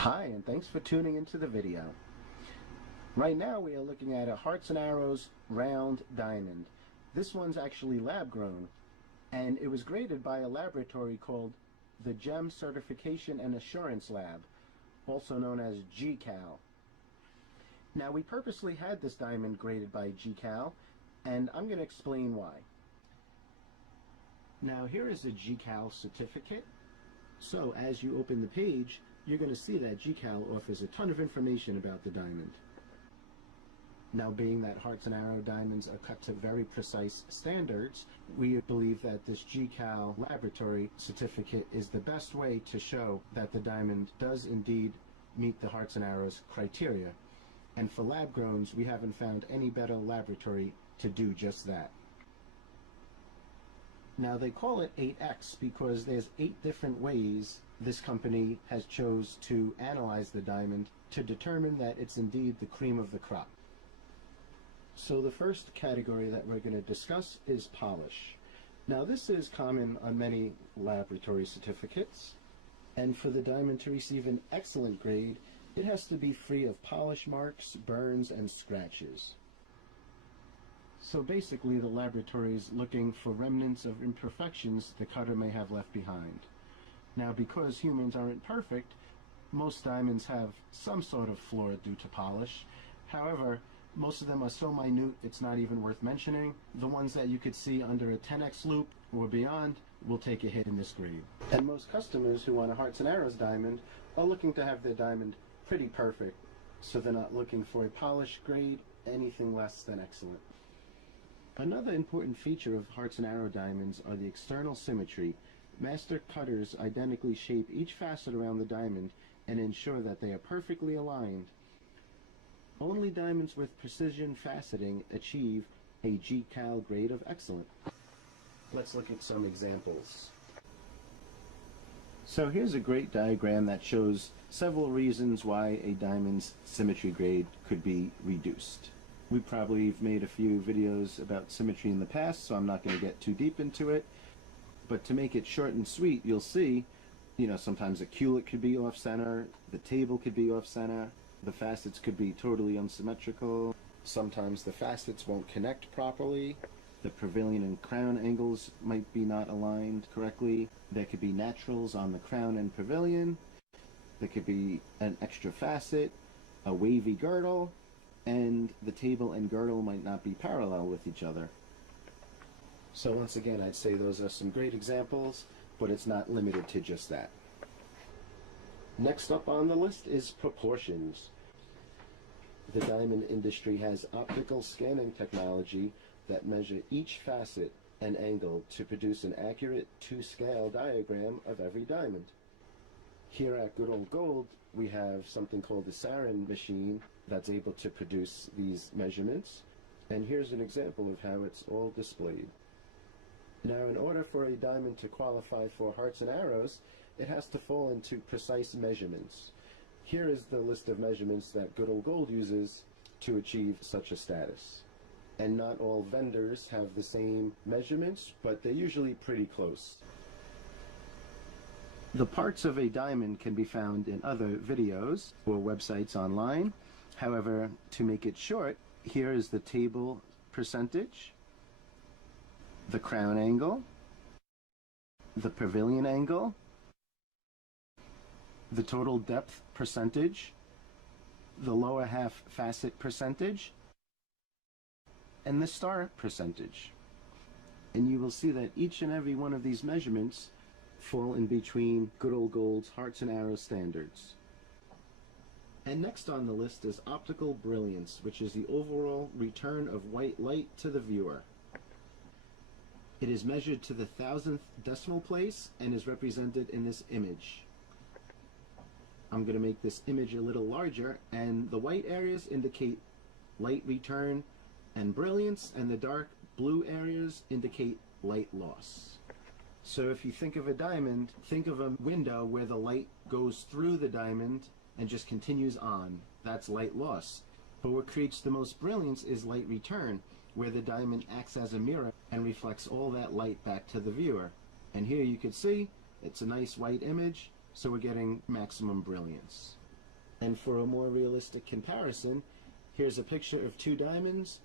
Hi, and thanks for tuning into the video. Right now we are looking at a Hearts and Arrows round diamond. This one's actually lab grown, and it was graded by a laboratory called the GEM Certification and Assurance Lab, also known as GCAL. Now we purposely had this diamond graded by GCAL, and I'm going to explain why. Now here is a GCAL certificate. So as you open the page, you're going to see that GCAL offers a ton of information about the diamond. Now, being that Hearts and Arrow diamonds are cut to very precise standards, we believe that this GCAL laboratory certificate is the best way to show that the diamond does indeed meet the Hearts and Arrows criteria. And for lab growns, we haven't found any better laboratory to do just that. Now they call it 8X because there's 8 different ways this company has chose to analyze the diamond to determine that it's indeed the cream of the crop. So the first category that we're going to discuss is polish. Now this is common on many laboratory certificates, and for the diamond to receive an excellent grade, it has to be free of polish marks, burns, and scratches. So basically the laboratory is looking for remnants of imperfections the cutter may have left behind. Now because humans aren't perfect, most diamonds have some sort of flaw due to polish. However, most of them are so minute it's not even worth mentioning. The ones that you could see under a 10x loop or beyond will take a hit in this grade. And most customers who want a Hearts and Arrows diamond are looking to have their diamond pretty perfect, so they're not looking for a polished grade, anything less than excellent. Another important feature of Hearts and Arrow diamonds are the external symmetry. Master cutters identically shape each facet around the diamond and ensure that they are perfectly aligned. Only diamonds with precision faceting achieve a GCAL grade of excellent. Let's look at some examples. So here's a great diagram that shows several reasons why a diamond's symmetry grade could be reduced. We probably have made a few videos about symmetry in the past, so I'm not going to get too deep into it. But to make it short and sweet, you'll see, sometimes a culet could be off-center, the table could be off-center, the facets could be totally unsymmetrical, sometimes the facets won't connect properly, the pavilion and crown angles might be not aligned correctly, there could be naturals on the crown and pavilion, there could be an extra facet, a wavy girdle, and the table and girdle might not be parallel with each other. So once again, I'd say those are some great examples, but it's not limited to just that. Next up on the list is proportions. The diamond industry has optical scanning technology that measure each facet and angle to produce an accurate 2-scale diagram of every diamond. Here at Good Old Gold, we have something called the Sarin machine that's able to produce these measurements, and here's an example of how it's all displayed. Now, in order for a diamond to qualify for Hearts and Arrows, it has to fall into precise measurements. Here is the list of measurements that Good Old Gold uses to achieve such a status. And not all vendors have the same measurements, but they're usually pretty close. The parts of a diamond can be found in other videos or websites online. However, to make it short, here is the table percentage, the crown angle, the pavilion angle, the total depth percentage, the lower half facet percentage, and the star percentage. And you will see that each and every one of these measurements fall in between Good Old Gold's Hearts and Arrows standards. And next on the list is optical brilliance, which is the overall return of white light to the viewer. It is measured to the 1,000th decimal place and is represented in this image. I'm going to make this image a little larger, and the white areas indicate light return and brilliance, and the dark blue areas indicate light loss. So if you think of a diamond, think of a window where the light goes through the diamond and just continues on. That's light loss. But what creates the most brilliance is light return, where the diamond acts as a mirror and reflects all that light back to the viewer. And here you can see it's a nice white image, so we're getting maximum brilliance. And for a more realistic comparison, here's a picture of two diamonds.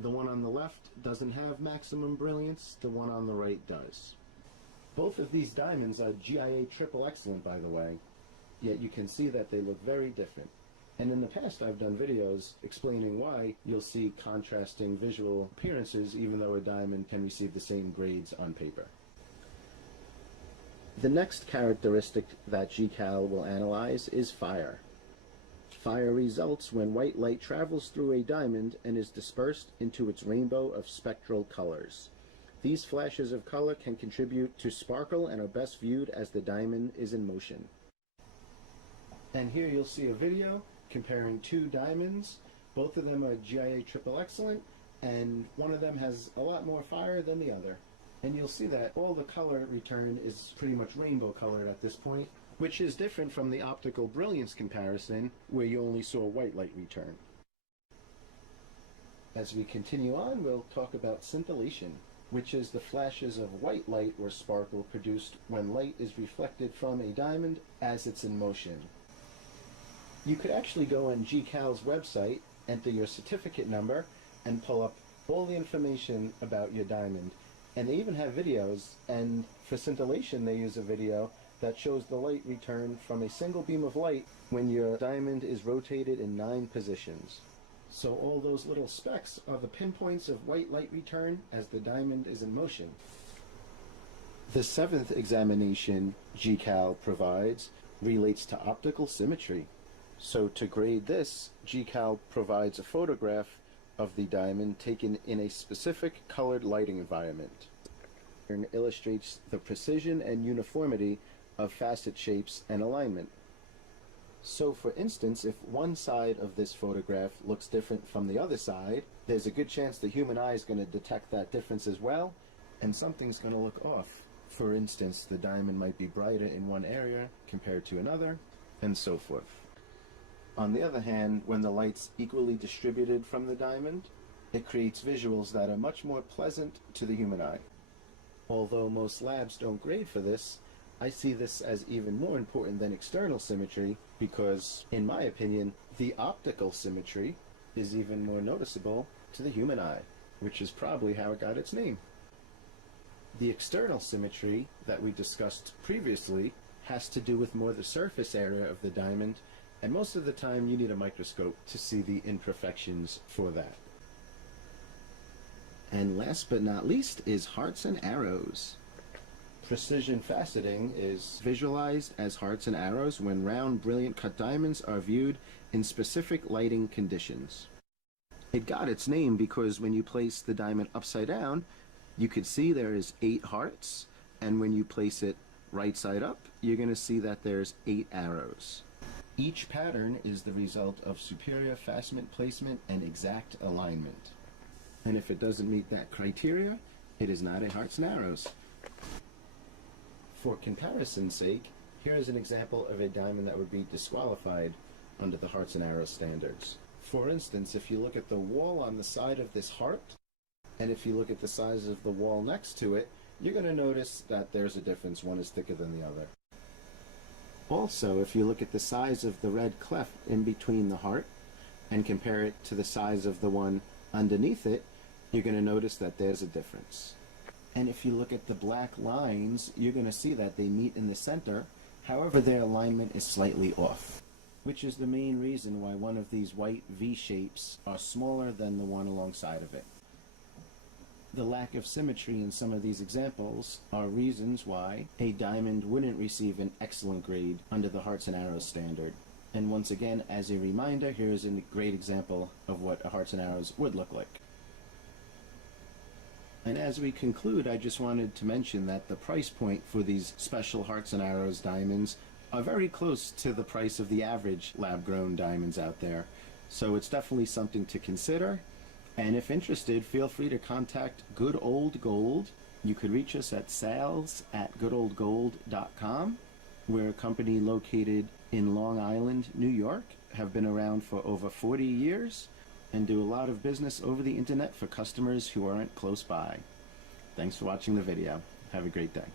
The one on the left doesn't have maximum brilliance, the one on the right does. Both of these diamonds are GIA triple excellent, by the way, yet you can see that they look very different. And in the past I've done videos explaining why you'll see contrasting visual appearances even though a diamond can receive the same grades on paper. The next characteristic that GCAL will analyze is fire. Fire results when white light travels through a diamond and is dispersed into its rainbow of spectral colors. These flashes of color can contribute to sparkle and are best viewed as the diamond is in motion. And here you'll see a video comparing two diamonds. Both of them are GIA triple excellent, and one of them has a lot more fire than the other. And you'll see that all the color return is pretty much rainbow colored at this point, which is different from the optical brilliance comparison where you only saw white light return. As we continue on, we'll talk about scintillation, which is the flashes of white light or sparkle produced when light is reflected from a diamond as it's in motion. You could actually go on GCAL's website, enter your certificate number, and pull up all the information about your diamond. And they even have videos, and for scintillation they use a video that shows the light return from a single beam of light when your diamond is rotated in 9 positions. So all those little specks are the pinpoints of white light return as the diamond is in motion. The 7th examination GCAL provides relates to optical symmetry. So to grade this, GCAL provides a photograph of the diamond taken in a specific colored lighting environment and illustrates the precision and uniformity of facet shapes and alignment. So for instance, if one side of this photograph looks different from the other side, there's a good chance the human eye is going to detect that difference as well, and something's going to look off. For instance, the diamond might be brighter in one area compared to another, and so forth. On the other hand, when the light's equally distributed from the diamond, it creates visuals that are much more pleasant to the human eye. Although most labs don't grade for this, I see this as even more important than external symmetry because, in my opinion, the optical symmetry is even more noticeable to the human eye, which is probably how it got its name. The external symmetry that we discussed previously has to do with more the surface area of the diamond, and most of the time you need a microscope to see the imperfections for that. And last but not least is hearts and arrows. Precision faceting is visualized as hearts and arrows when round, brilliant cut diamonds are viewed in specific lighting conditions. It got its name because when you place the diamond upside down, you could see there is 8 hearts, and when you place it right side up, you're going to see that there's 8 arrows. Each pattern is the result of superior faceting placement and exact alignment. And if it doesn't meet that criteria, it is not a hearts and arrows. For comparison's sake, here is an example of a diamond that would be disqualified under the hearts and arrows standards. For instance, if you look at the wall on the side of this heart, and if you look at the size of the wall next to it, you're going to notice that there's a difference. One is thicker than the other. Also, if you look at the size of the red cleft in between the heart and compare it to the size of the one underneath it, you're going to notice that there's a difference. And if you look at the black lines, you're going to see that they meet in the center. However, their alignment is slightly off, which is the main reason why one of these white V shapes are smaller than the one alongside of it. The lack of symmetry in some of these examples are reasons why a diamond wouldn't receive an excellent grade under the hearts and arrows standard. And once again, as a reminder, here is a great example of what a hearts and arrows would look like. And as we conclude, I just wanted to mention that the price point for these special hearts and arrows diamonds are very close to the price of the average lab-grown diamonds out there. So it's definitely something to consider. And if interested, feel free to contact Good Old Gold. You could reach us at sales@goodoldgold.com. We're a company located in Long Island, New York, have been around for over 40 years, and do a lot of business over the internet for customers who aren't close by. Thanks for watching the video. Have a great day.